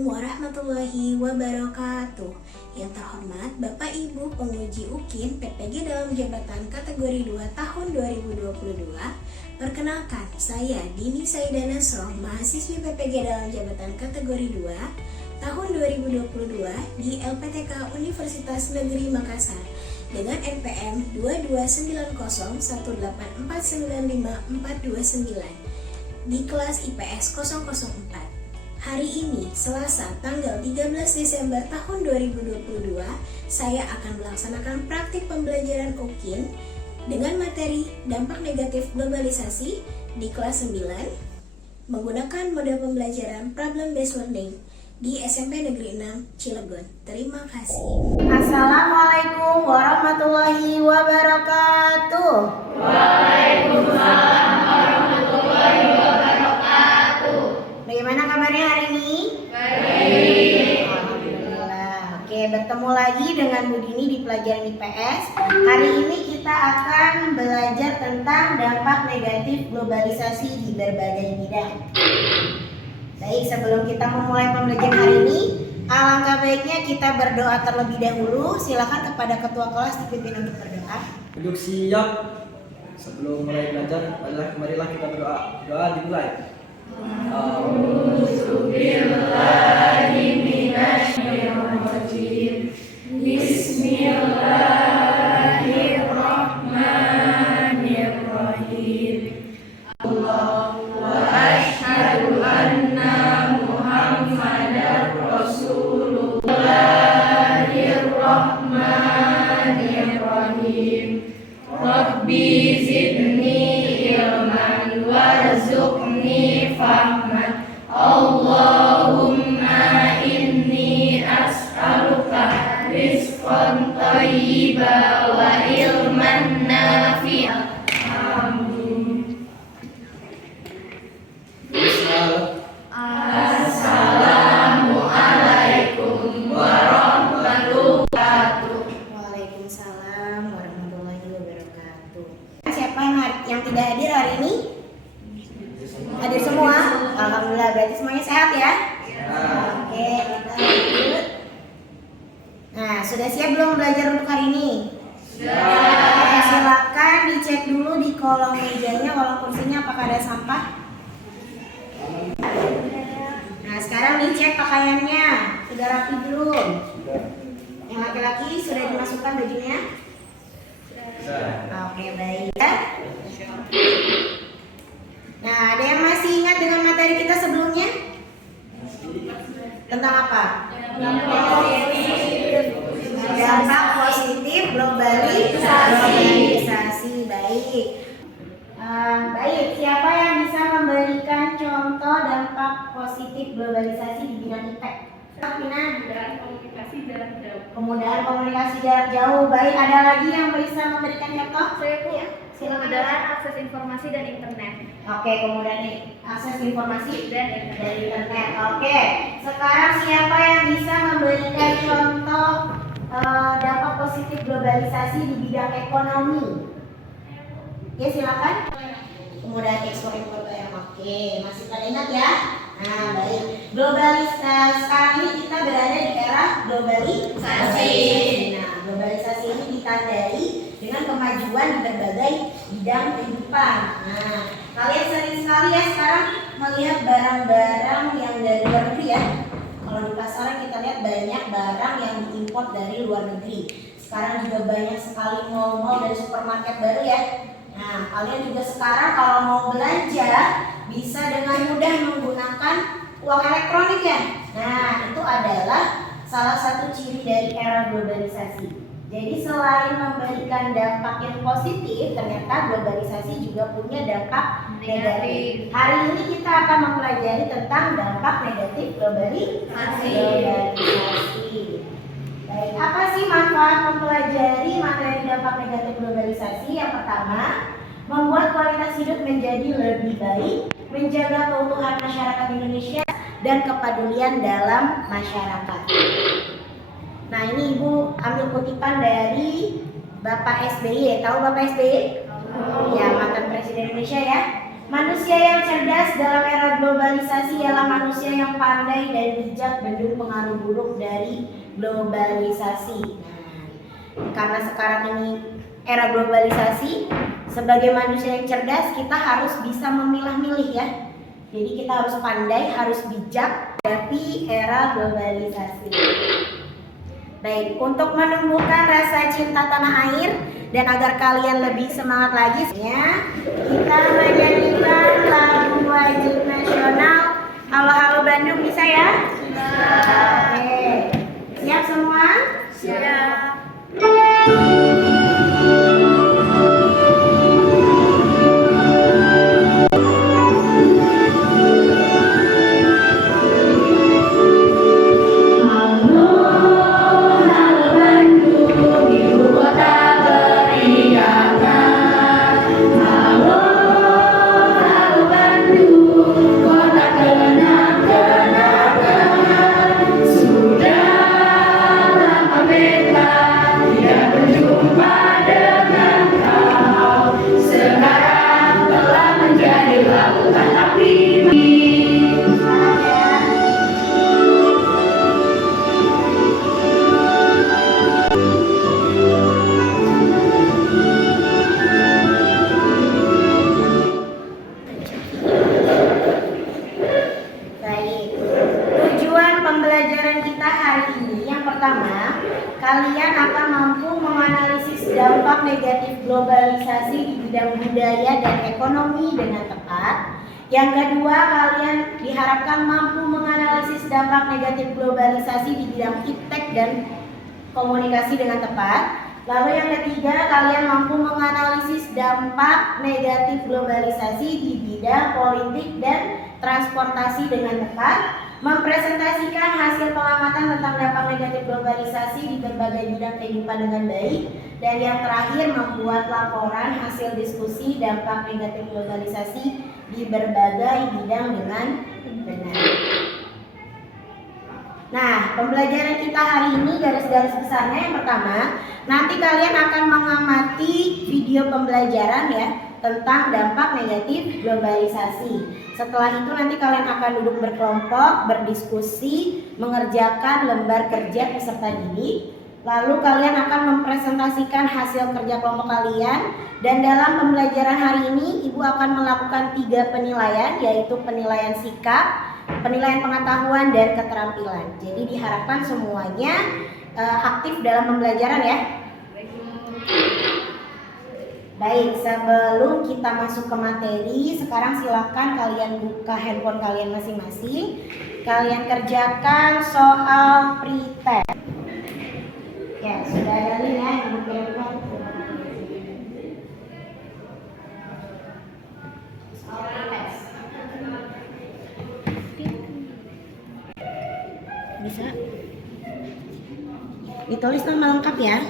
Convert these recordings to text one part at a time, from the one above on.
Assalamualaikum warahmatullahi wabarakatuh. Yang terhormat Bapak Ibu penguji UKIN PPG dalam jabatan kategori 2 tahun 2022. Perkenalkan, saya Dini Saida Nasroh, mahasiswi PPG dalam jabatan kategori 2 tahun 2022 di LPTK Universitas Negeri Makassar dengan NPM 229018495429 di kelas IPS 004. Hari ini, Selasa, tanggal 13 Desember tahun 2022, saya akan melaksanakan praktik pembelajaran UKIN dengan materi dampak negatif globalisasi di kelas 9 menggunakan model pembelajaran problem based learning di SMP Negeri 6 Cilegon. Terima kasih. Assalamualaikum warahmatullahi wabarakatuh. Waalaikumsalam warahmatullahi wabarakatuh. Bagaimana kabarnya hari ini? Baik. Alhamdulillah. Oke, bertemu lagi dengan Bu Dini di pelajaran IPS. Hari ini kita akan belajar tentang dampak negatif globalisasi di berbagai bidang. Baik, sebelum kita memulai pembelajaran hari ini, alangkah baiknya kita berdoa terlebih dahulu. Silakan kepada ketua kelas dipimpin untuk berdoa. Duduk siap. Sebelum mulai belajar, marilah kita berdoa. Doa dimulai. A'udzubillahiminasyaitonirrajim. Bismillahirrahmanirrahim. Wa asyhadu anna Muhammadar Rasulullah. Bismillahirrahmanirrahim. Rabbi zidni ilman warzuqni fahman. Allahumma inni as'aluka rizqan thayyiban wa ilman nafi'an. Amin. Assalamualaikum warahmatullahi wabarakatuh. Waalaikumsalam warahmatullahi wabarakatuh. Siapa yang tidak hadir hari ini? Hadir semua? Alhamdulillah, berarti semuanya sehat ya? Oke, kita lanjut. Nah, sudah siap belum belajar untuk hari ini? Sudah. Silakan dicek dulu di kolong mejanya, kolong kursinya apakah ada sampah. Nah, sekarang dicek pakaiannya. Sudah rapi belum? Yang laki-laki sudah dimasukkan bajunya? Oke, baik ya. Nah, ada yang masih ingat dengan materi kita sebelumnya? Tentang apa? Dampak positif globalisasi. Baik. Baik, siapa yang bisa memberikan contoh dampak positif globalisasi di bidang IPTEK? Kemudahan komunikasi jarak jauh. Kemudahan komunikasi jarak jauh. Baik, ada lagi yang bisa memberikan contoh? Saya punya. Kemudahan akses informasi dan internet. Oke, kemudian akses informasi Dan dari internet. Oke, sekarang siapa yang bisa memberikan contoh dampak positif globalisasi di bidang ekonomi? Oke, silakan. Kemudahan ekspor impor barang. Oke, masih pada ingat ya? Nah, baik. Sekarang ini kita berada di era globalisasi. Nah, globalisasi ini ditandai dengan kemajuan di berbagai bidang kehidupan. Nah, kalian sering sekali ya sekarang melihat barang-barang yang dari luar negeri ya. Kalau di pasaran kita lihat banyak barang yang diimpor dari luar negeri. Sekarang juga banyak sekali mall-mall dan supermarket baru ya. Nah, kalian juga sekarang kalau mau belanja bisa dengan mudah menggunakan uang elektronik ya. Nah, itu adalah salah satu ciri dari era globalisasi. Jadi selain memberikan dampak yang positif, ternyata globalisasi juga punya dampak negatif. Hari ini kita akan mempelajari tentang dampak negatif globalisasi. Baik, apa sih manfaat mempelajari materi dampak negatif globalisasi? Yang pertama, membuat kualitas hidup menjadi lebih baik, menjaga keutuhan masyarakat Indonesia, dan kepedulian dalam masyarakat. Nah, ini Ibu ambil kutipan dari Bapak SBY. Tahu Bapak SBY? Ya, mantan Presiden Indonesia ya. Manusia yang cerdas dalam era globalisasi ialah manusia yang pandai dan bijak bendung pengaruh buruk dari globalisasi. Nah, karena sekarang ini era globalisasi, sebagai manusia yang cerdas kita harus bisa memilah-milih ya. Jadi kita harus pandai, harus bijak menghadapi era globalisasi. Baik, untuk menumbuhkan rasa cinta tanah air dan agar kalian lebih semangat lagi, kita menyanyikan lagu wajib nasional Halo Halo Bandung, bisa ya? Oke, siap semua? Siap. Kalian akan mampu menganalisis dampak negatif globalisasi di bidang budaya dan ekonomi dengan tepat. Yang kedua, kalian diharapkan mampu menganalisis dampak negatif globalisasi di bidang iptek dan komunikasi dengan tepat. Lalu yang ketiga, kalian mampu menganalisis dampak negatif globalisasi di bidang politik dan transportasi dengan tepat, mempresentasikan hasil pengamatan tentang dampak negatif globalisasi di berbagai bidang kehidupan dengan baik, dan yang terakhir membuat laporan hasil diskusi dampak negatif globalisasi di berbagai bidang dengan benar. Nah, pembelajaran kita hari ini garis-garis besarnya yang pertama, nanti kalian akan mengamati video pembelajaran ya tentang dampak negatif globalisasi. Setelah itu nanti kalian akan duduk berkelompok, berdiskusi, mengerjakan lembar kerja peserta didik. Lalu kalian akan mempresentasikan hasil kerja kelompok kalian. Dan dalam pembelajaran hari ini Ibu akan melakukan 3 penilaian, yaitu penilaian sikap, penilaian pengetahuan, dan keterampilan. Jadi diharapkan semuanya aktif dalam pembelajaran ya. Baik, sebelum kita masuk ke materi, sekarang silakan kalian buka handphone kalian masing-masing. Kalian kerjakan soal pretest. Ya, sudah ada link ya yang dikirimkan. Soal pretest. Bisa? Ditulis nama lengkap ya.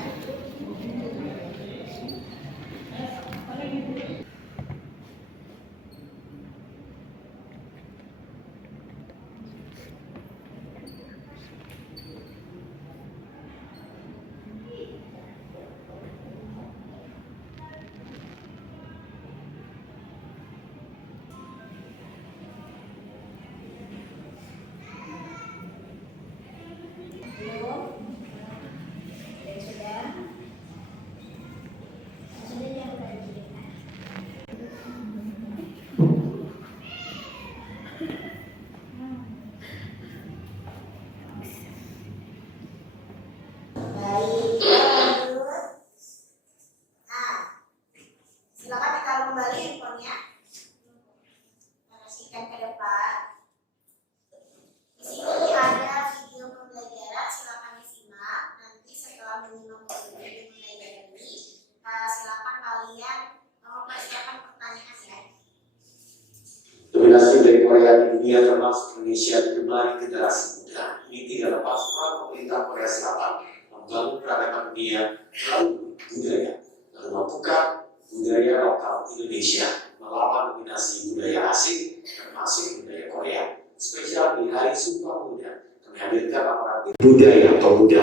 Dominasi dari Korea di dunia termasuk Indonesia digemari generasi muda. Ini tidak lepas peran pemerintah Korea Selatan membangun peradaban dunia melalui budaya, lalu membuka budaya lokal Indonesia melawan dominasi budaya asing termasuk budaya Korea. Spesial di Hari Sumpah Pemuda menghadirkan laporan budaya pemuda.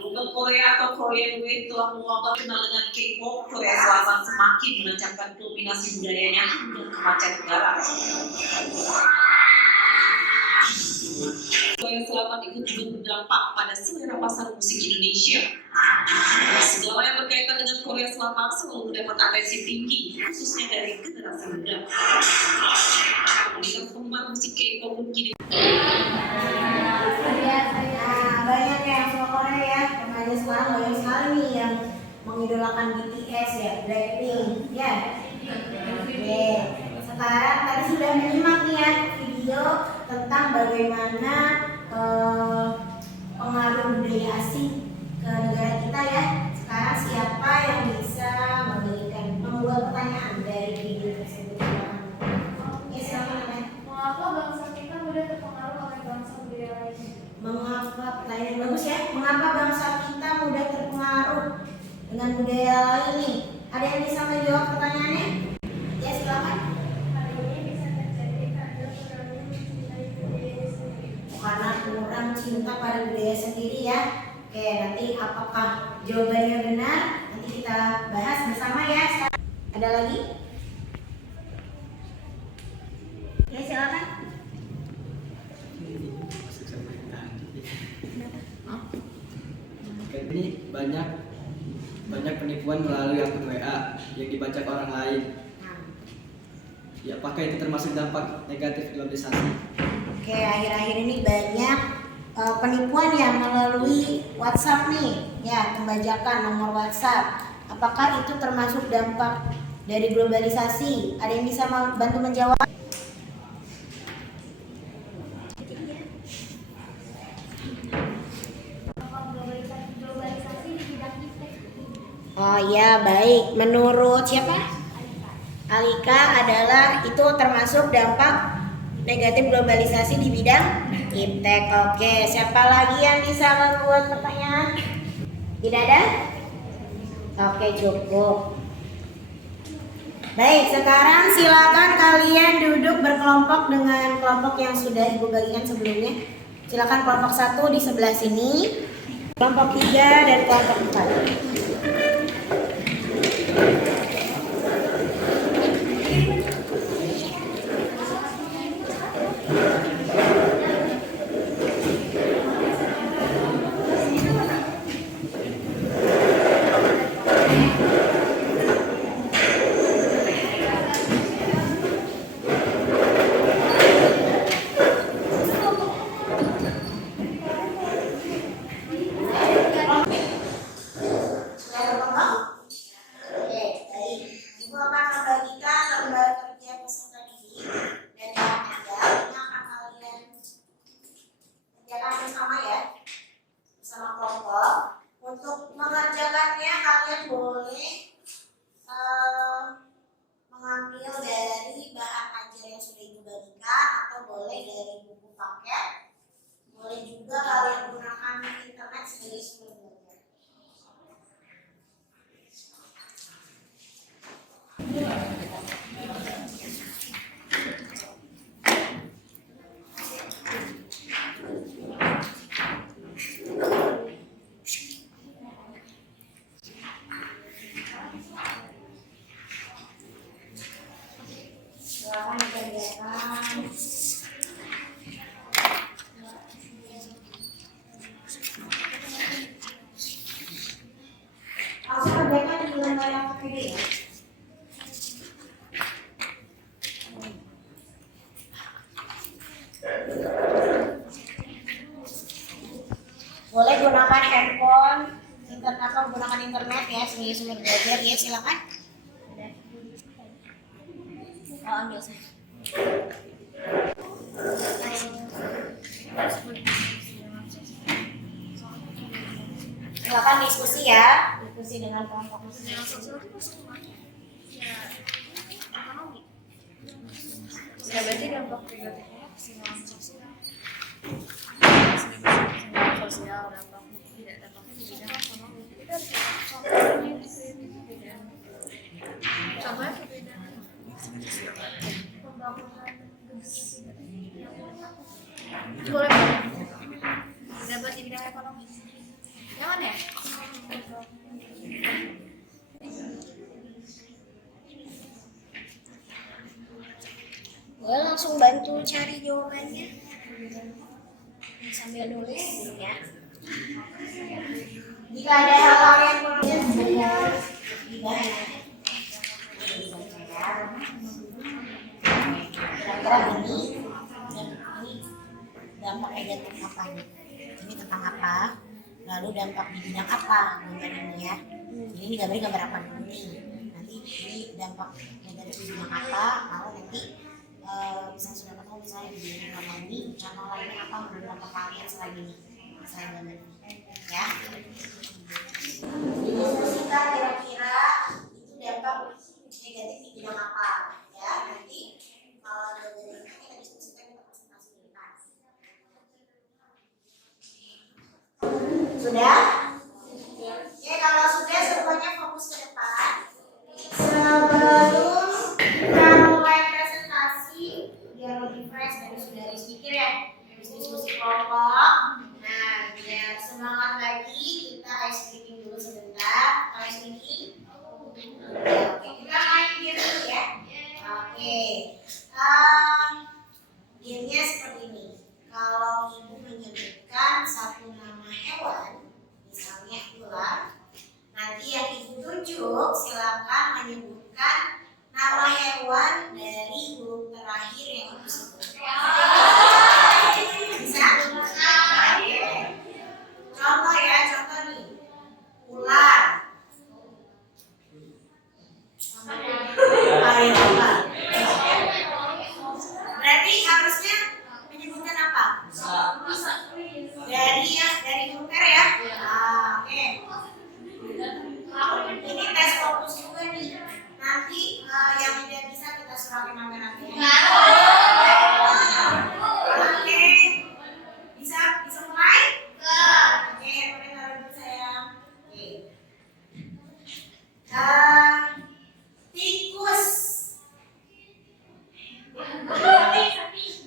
Untuk Korea atau Korea YW telah mewabah kenal dengan K-pop, Korea Selatan semakin menancapkan dominasi budayanya hingga ke mancanegara. Korea Selatan ikut juga berdampak pada selera pasar musik Indonesia. Segala yang berkaitan dengan Korea Selatan selalu mendapat atensi tinggi, khususnya dari generasi muda. Komunitas penggemar musik K-pop pun kini Banyak yang suka Korea ya, remaja sekarang banyak sekali nih yang mengidolakan BTS ya, Blackpink ya. Oke, sekarang tadi sudah menyimak nih ya video tentang bagaimana pengaruh budaya asing ke negara kita ya. Sekarang siapa yang bisa membuat pertanyaan dari video tersebut? Ya silakan Amen. Mengapa bangsa kita mudah terpengaruh oleh bangsa budaya lainnya? Mengapa, pertanyaan yang bagus ya, mengapa bangsa kita mudah terpengaruh dengan budaya lain nih? Ada yang bisa menjawab pertanyaannya? Ya silakan. Hal ini bisa terjadi karena kurangnya mencintai budaya sendiri. Karena kurang cinta pada budaya sendiri ya. Oke, nanti apakah jawabannya benar? Nanti kita bahas bersama ya. Ada lagi? Ya silakan. Ini banyak penipuan melalui akun WA yang dibaca ke orang lain. Ya, apakah itu termasuk dampak negatif globalisasi? Oke, akhir-akhir ini banyak penipuan yang melalui WhatsApp nih, ya pembajakan nomor WhatsApp. Apakah itu termasuk dampak dari globalisasi? Ada yang bisa bantu menjawab? Globalisasi di bidang IT. Oh iya, baik. Menurut siapa? Alika adalah itu termasuk dampak negatif globalisasi di bidang iptek. Oke, siapa lagi yang bisa membuat pertanyaan? Tidak ada? Oke, cukup. Baik, sekarang silakan kalian duduk berkelompok dengan kelompok yang sudah Ibu bagikan sebelumnya. Silakan kelompok 1 di sebelah sini, kelompok 3 dan kelompok 4. Untuk mengerjakannya kalian boleh mengambil dari bahan ajar yang sudah Ibu bagikan atau boleh dari buku paket. Boleh juga kalian gunakan internet sebagai sumber belajar. Silakan dikerjakan. Aku kerjakan di lembar yang ketiga ya. Boleh gunakan handphone, internet atau gunakan internet ya sebagai sumber belajar ya, silakan. Oh, ambil saya. Silakan diskusi ya, diskusi dengan kelompok. Ya berarti dampak negatifnya keseimbangan sosial. Sosial dampak tidak dampaknya di bidang ekonomi. Kita contohnya perbedaan pembangunan boleh dapat di bidang ekonomi. Yang mana ya? Boleh langsung bantu cari jawabannya sambil nulis ya. Jika ada hal-hal yang kurang jelas, dibahas aja. Kira-kira ini dampak negatif apa nih? Ini tentang apa? Lalu dampak di bidang apa? Gambar ini ya. Jadi ini gambar apa dulu nih? Nanti ini dampak negatif di bidang apa? Lalu nanti misalnya sudah ketemu misalnya di bidang ekonomi, contoh lainnya apa menurut dampak kalian selain ini? Selain gambar ini, ya. Diskusikan kira-kira itu dampak negatif di bidang apa? Ya, nanti dari ini kita diskusikan kita presentasi dulu. Sudah? Oke, kalau sudah semuanya fokus ke depan. Sebelum kita mulai presentasi, biar lebih fresh tadi sudah dipikir ya, diskusi kelompok. Nah, biar semangat lagi, kita ice breaking dulu sebentar. Ice breaking. Oke, kita main game dulu ya. Oke. Gamenya seperti ini. Kalau ibu menyebutkan satu nama hewan, misalnya ular, nanti yang ibu tunjuk silakan menyebutkan nama hewan dari huruf terakhir yang ibu sebut. Bisa? Oke. Contoh ya, contoh nih. Ular. Ayo, apa? Berarti harusnya menyebutkan apa? Dari huruf R ya? Oke. Ini tes fokus juga nih. Nanti yang tidak bisa kita suratin kamera-nya. Oke. Bisa mulai? Oke, mulai taruh dulu sayang. Oke. Tikus.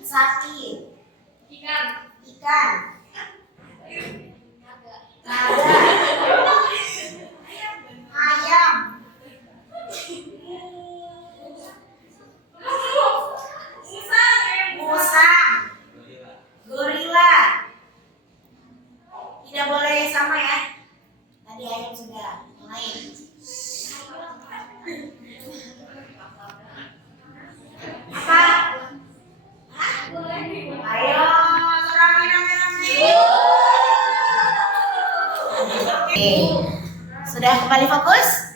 Sapi. Ikan. Naga. Ayam. Musang. Gorila. Tidak boleh sama ya. Tadi ayam sudah. Yang lain. Apa? Ayo, rame. Oke, sudah kembali fokus?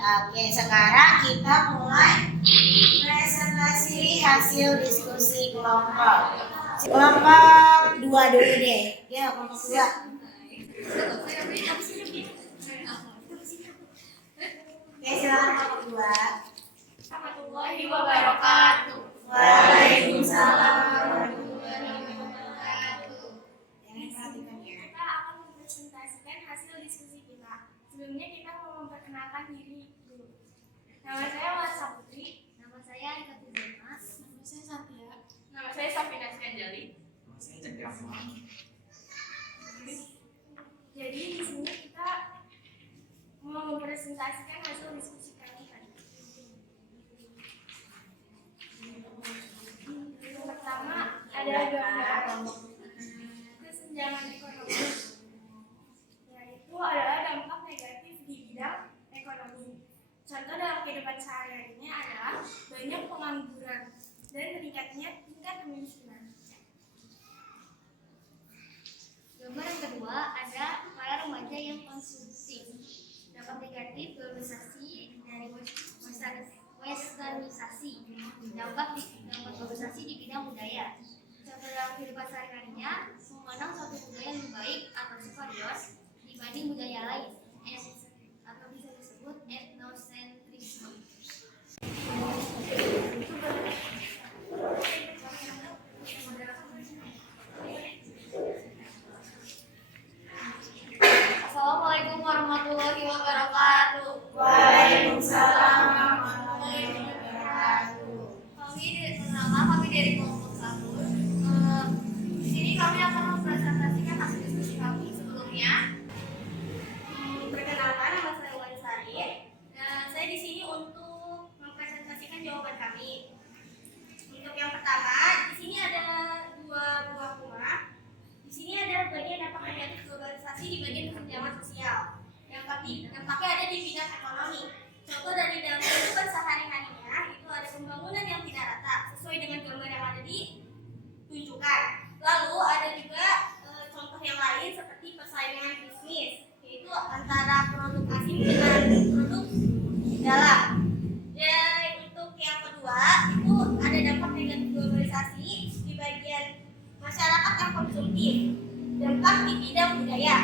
Oke, sekarang kita mulai presentasi hasil diskusi kelompok. Kelompok 2 dulu deh. Ya, kelompok 2. Oke, silakan kelompok 2. Warahmatullahi wabarakatuh. Waalaikumsalam warahmatullahi wabarakatuh. Jangan perhatikan ya. Kita akan mempresentasikan hasil diskusi kita. Sebelumnya kita mau memperkenalkan diri dulu. Nama saya Lasa Putri. Nama saya Aika Tuzema. Nama saya Satya. Nama saya Safina Skanjali. Jadi di sini kita mau mempresentasikan hasil diskusi kami tadi. Yang pertama ada gambar kesenjangan ekonomi, yaitu adalah dampak negatif di bidang ekonomi. Contoh dalam kehidupan sehari-harinya adalah banyak pengangguran dan meningkatnya tingkat kemiskinan. Gambar yang kedua ada para remaja yang konsumtif. Dampak negatif globalisasi dari westernisasi. Dampak globalisasi di bidang budaya. Contoh dalam kehidupan sehari-harinya memandang suatu budaya lebih baik atau superior dibanding budaya lain, atau bisa disebut etnosentrisme. Assalamualaikum warahmatullahi wabarakatuh. Waalaikumsalam warahmatullahi wabarakatuh. Kami dari kelompok 1. Di sini kami akan mempresentasikan hasil diskusi kami sebelumnya. Perkenalkan, nama saya Wan Sari. Saya di sini untuk mempresentasikan jawaban kami. Untuk Untuk yang pertama, di sini ada dua buah bunga. Di sini ada bagian dampak negatif globalisasi di bagian kesenjangan sosial. Dampaknya ada di bidang ekonomi. Contoh dari dalam kehidupan sehari-harinya itu ada pembangunan yang tidak rata sesuai dengan gambar yang ada ditunjukkan. Lalu ada juga contoh yang lain seperti persaingan bisnis, yaitu antara produk asing dengan produk dalam. Dan untuk yang kedua itu ada dampak negatif globalisasi di bagian masyarakat yang konsumtif. Dampak di bidang budaya.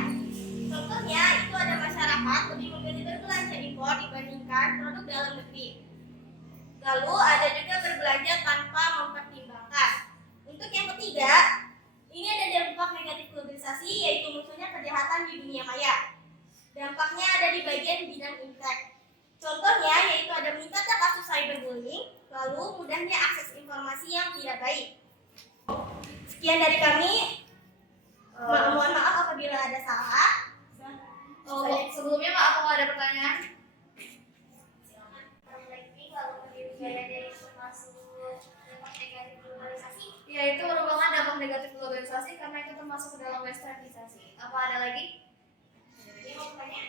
Contohnya itu ada masyarakat lebih memilih berbelanja impor dibandingkan produk dalam negeri. Lalu ada juga berbelanja tanpa mempertimbangkan. Untuk yang ketiga, ini ada dampak negatif globalisasi yaitu munculnya kejahatan di dunia maya. Dampaknya ada di bagian bidang impact. Contohnya yaitu ada meningkatnya kasus cyberbullying, lalu mudahnya akses informasi yang tidak baik. Sekian dari kami. Mohon maaf apabila ada salah. Sebelumnya Pak, aku ada pertanyaan. Kalau budaya dari termasuk dampak negatif globalisasi, Ya, itu merupakan dampak negatif globalisasi karena itu termasuk ke dalam westernisasi. Apa ada lagi? ini mau bertanya?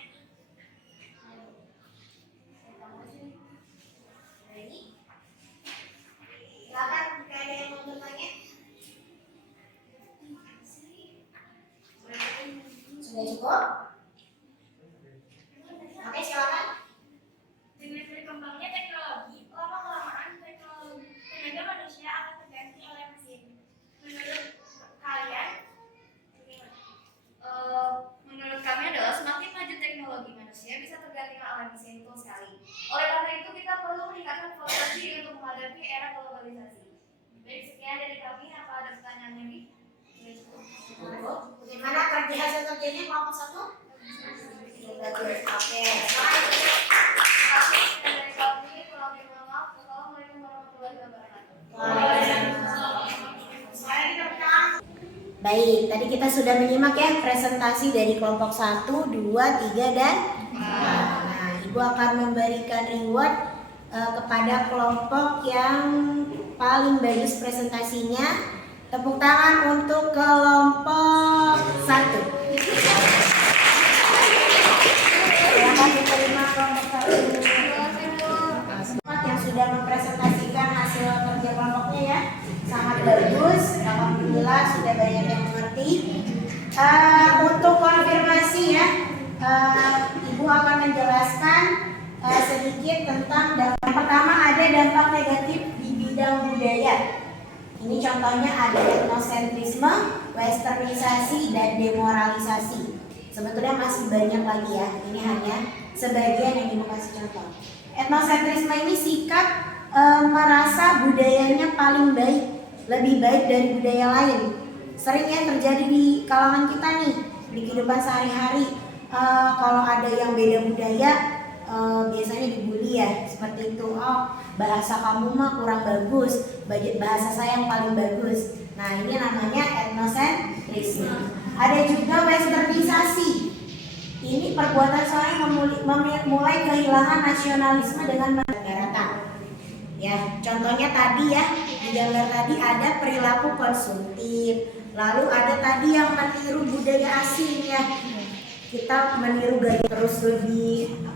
Silakan jika ada yang mau bertanya. Sudah cukup? Oke, silakan. Dengan berkembangnya teknologi, lama-kelamaan tenaga manusia akan terganti oleh mesin. Menurut kalian, Menurut kami adalah semakin maju teknologi manusia bisa tergantikan oleh mesin itu sekali. Oleh karena itu kita perlu meningkatkan kualitas diri untuk menghadapi era globalisasi. Baik, sekian dari kami. Apa ada pertanyaan lagi? Bagaimana kerja hasil kerjanya kelompok 1? Bagus. Oke. Dari kami, kurang lebih maaf. Wassalamualaikum warahmatullahi wabarakatuh. Baik, tadi kita sudah menyimak ya presentasi dari kelompok 1, 2, 3, dan 4. Nah, Ibu akan memberikan reward kepada kelompok yang paling bagus presentasinya. Tepuk tangan untuk kelompok 1. Silakan diterima kelompok 1. Yang sudah mempresentasikan hasil kerja kelompoknya ya. Sangat bagus, alhamdulillah sudah banyak yang mengerti. Untuk konfirmasi ya, Ibu akan menjelaskan sedikit tentang dampak. Yang pertama ada dampak negatif di bidang budaya. Ini contohnya ada etnosentrisme, westernisasi, dan demoralisasi. Sebetulnya masih banyak lagi ya, ini hanya sebagian yang Ibu kasih contoh. Etnosentrisme ini sikap merasa budayanya paling baik, lebih baik dari budaya lain. Sering ya terjadi di kalangan kita nih, di kehidupan sehari-hari. Kalau ada yang beda budaya, biasanya dibully ya, seperti itu. Oh, bahasa kamu mah kurang bagus, bahasa saya yang paling bagus. Nah, ini namanya etnosentrisme. Ada juga westernisasi. Ini perbuatan seorang yang mulai kehilangan nasionalisme dengan menegarakan. Ya, contohnya tadi ya, di gambar tadi ada perilaku konsumtif. Lalu ada tadi yang meniru budaya asing ya. Kita meniru gaya terus lebih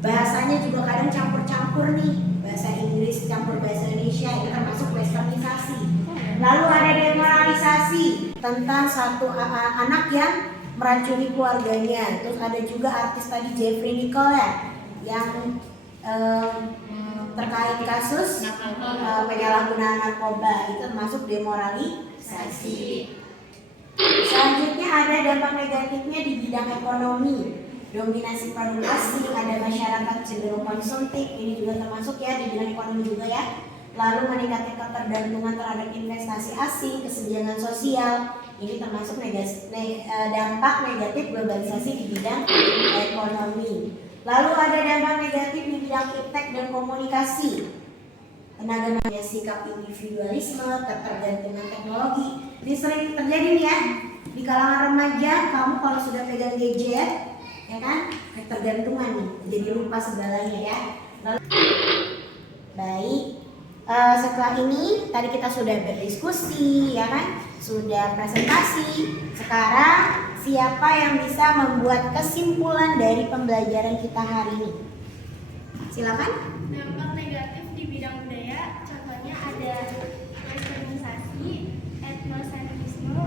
bahasanya juga kadang campur-campur nih, bahasa Inggris campur bahasa Indonesia, itu termasuk westernisasi. Lalu ada demoralisasi tentang satu anak yang meracuni keluarganya. Terus ada juga artis tadi Jeffrey Nicole ya, yang terkait kasus penyalahgunaan narkoba, itu termasuk demoralisasi. Selanjutnya ada dampak negatifnya di bidang ekonomi. Dominasi produk asing, ada masyarakat cenderung konsumtif, ini juga termasuk ya di bidang ekonomi juga ya. Lalu meningkatnya ketergantungan terhadap investasi asing, kesenjangan sosial, ini termasuk dampak negatif globalisasi di bidang ekonomi. Lalu ada dampak negatif di bidang iptek dan komunikasi. Tenaga manusia sikap individualisme, ketergantungan teknologi. Ini sering terjadi nih ya di kalangan remaja. Kamu kalau sudah pegang gadget, ya kan, ketergantungan nih, jadi lupa segalanya ya. Lalu, baik, Setelah ini tadi kita sudah berdiskusi, ya kan? Sudah presentasi. Sekarang siapa yang bisa membuat kesimpulan dari pembelajaran kita hari ini? Silakan. Dampak negatif di bidang budaya, contohnya ada westernisasi, etnosentrisme,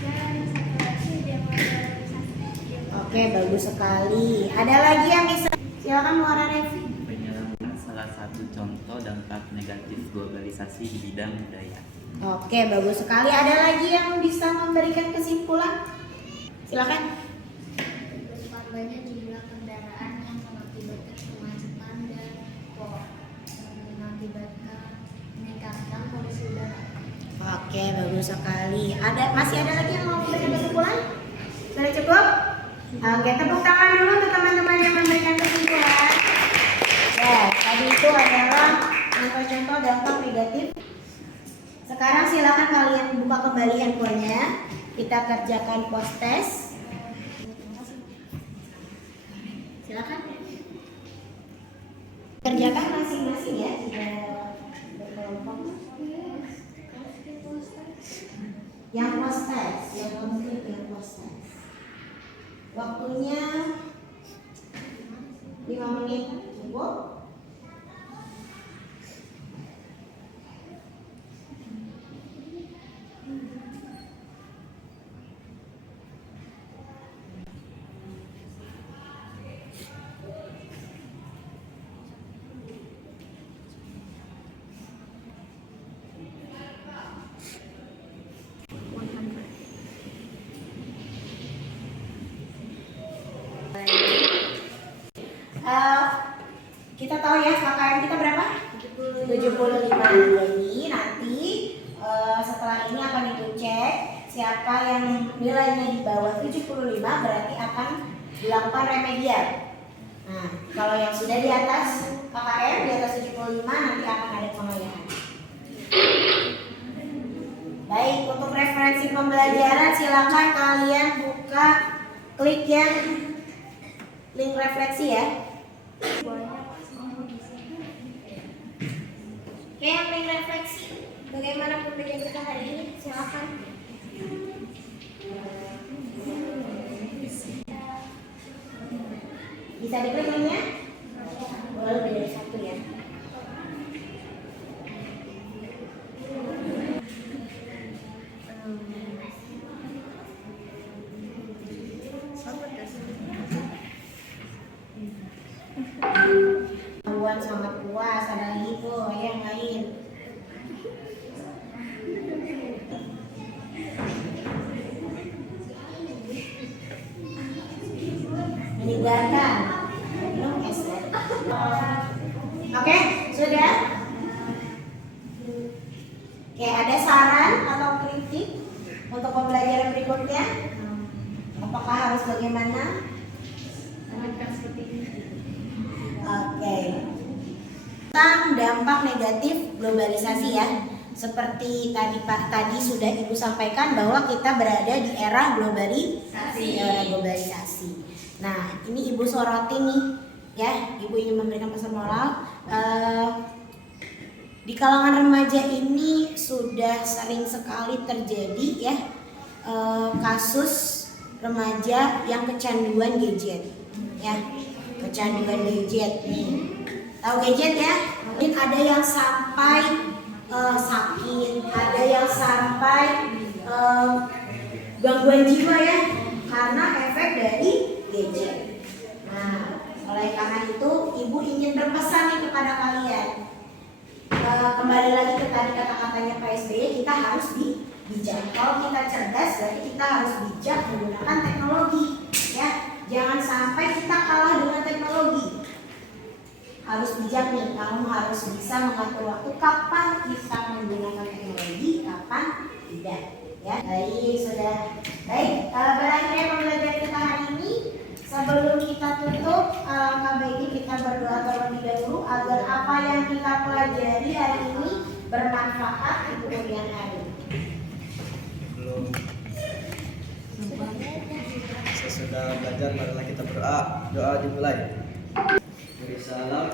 dan satu lagi demokratisasi. Oke, bagus sekali. Ada lagi yang bisa? Silakan Muara Revi. Penyalahgunaan salah satu contoh dampak negatif globalisasi di bidang budaya. Oke, bagus sekali. Ada lagi yang bisa memberikan kesimpulan? Silakan. Bertambahnya jumlah kendaraan yang mengakibatkan kemacetan dan mengakibatkan meningkatkan polusi udara. Oke, bagus sekali. Masih ada lagi yang mau memberikan kesimpulan? Sudah cukup? Oke, tepuk tangan dulu untuk teman-teman yang memberikan kesimpulan. Ya, tadi itu adalah contoh-contoh dampak negatif. Sekarang silakan kalian buka kembali handphonenya. Kita kerjakan post test. Silakan. Kerjakan masing-masing ya. Tidak berkelompok. Yang post test, yang mungkin yang post test. Waktunya 5 menit cukup. Kita tahu ya KKM kita berapa? 75. Jadi nanti setelah ini akan dicek siapa yang nilainya di bawah 75 berarti akan dilakukan remedial. Nah, kalau yang sudah di atas KKM di atas 75 nanti akan ada pengalihan. Baik, untuk referensi pembelajaran silakan kalian buka klik yang link refleksi ya. Oke, yang link refleksi bagaimana pembelajaran kita hari ini? Silakan. Bisa diklik linknya? Boleh lebih dari satu ya. Selamat puas, ada lagi tuh yang lain. Meninggalkan. Oke, sudah? Oke, ada saran atau kritik untuk pembelajaran berikutnya? Apakah harus bagaimana? Oke. Tentang dampak negatif globalisasi ya. Seperti tadi sudah Ibu sampaikan bahwa kita berada di era globalisasi. Nah, ini Ibu soroti nih ya. Ibu ingin memberikan pesan moral. Di kalangan remaja ini sudah sering sekali terjadi ya kasus remaja yang kecanduan gadget ya. Kecanduan gadget nih. Tahu gadget ya? Mungkin ada yang sampai sakit, ada yang sampai gangguan jiwa ya, karena efek dari gadget. Nah, oleh karena itu Ibu ingin berpesan nih kepada kalian. Kembali lagi ke tadi kata-katanya Pak SBY, kita harus bijak. Kalau kita cerdas, berarti kita harus bijak menggunakan teknologi ya. Jangan sampai kita kalah dengan teknologi. Harus bijak nih, kamu harus bisa mengatur waktu kapan kita menggunakan teknologi, kapan tidak. Ya, baik sudah. Baik, berakhirnya pembelajaran kita hari ini. Sebelum kita tutup, alangkah baiknya kita berdoa terlebih dahulu agar apa yang kita pelajari hari ini bermanfaat di kemudian hari. Belum. Sesudah belajar marilah kita berdoa. Doa dimulai. Beri salam.